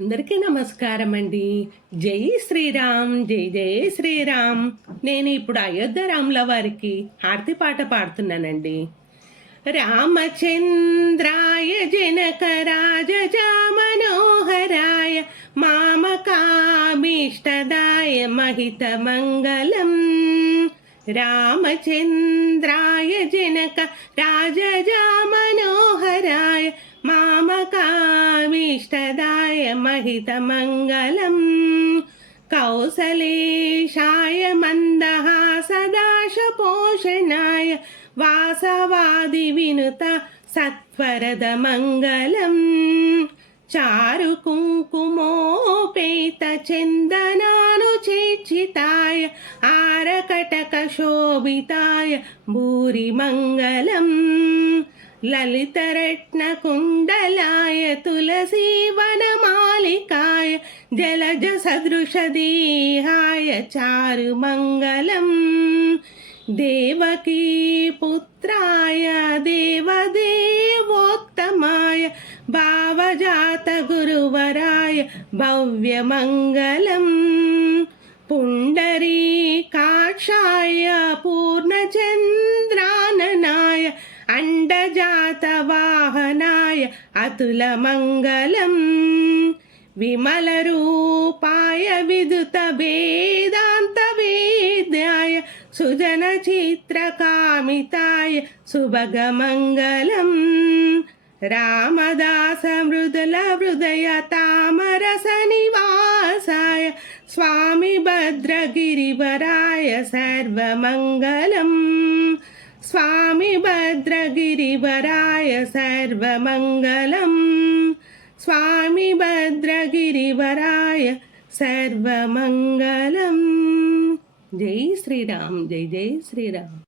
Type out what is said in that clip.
అందరికీ నమస్కారం అండి. జై శ్రీరామ్, జై జై శ్రీరామ్. నేను ఇప్పుడు అయోధ్య రాముల వారికి హారతి పాట పాడుతున్నానండి. రామచంద్రాయ జనక రాజజా మనోహరాయ మామకాభీష్టదాయ మహిత మంగళం. రామచంద్రాయ జనక రాజజా మనోహరాయ మామకాభీష్టదాయ మహిత మంగళం. కౌసలేశాయ మందహాసదాశ పోషణాయ వాసవాది వినుత సత్వరద మంగళం. చారు కుంకుమోపేత చందనాను చేర్చితాయ ఆరకటక శోభితాయ భూరి మంగళం. లలితరత్న కుండలాయ తులసీవనమాలికాయ జలజ సదృశదేహాయ చారు మంగళం. దేవకీ పుత్రాయ దేవదేవోత్తమాయ భావజాత గురువరాయ భవ్య మంగళం. పుండరీకాక్షాయ పూర్ణచంద్రాననాయ అండజాత వాహనాయ అతుల మంగళం. విమల రూపాయ విదుత వేదాంత వేద్యాయ సుజన చిత్రకామితాయ సుభగ మంగళం. రామదాస మృదుల హృదయ తామరస నివాసాయ స్వామి భద్రగిరివరాయ సర్వమంగళం. స్వామి భద్రగిరివరాయ సర్వమంగళం. స్వామి భద్రగిరివరాయ సర్వమంగళం. జై శ్రీరామ్, జై జై శ్రీరామ్.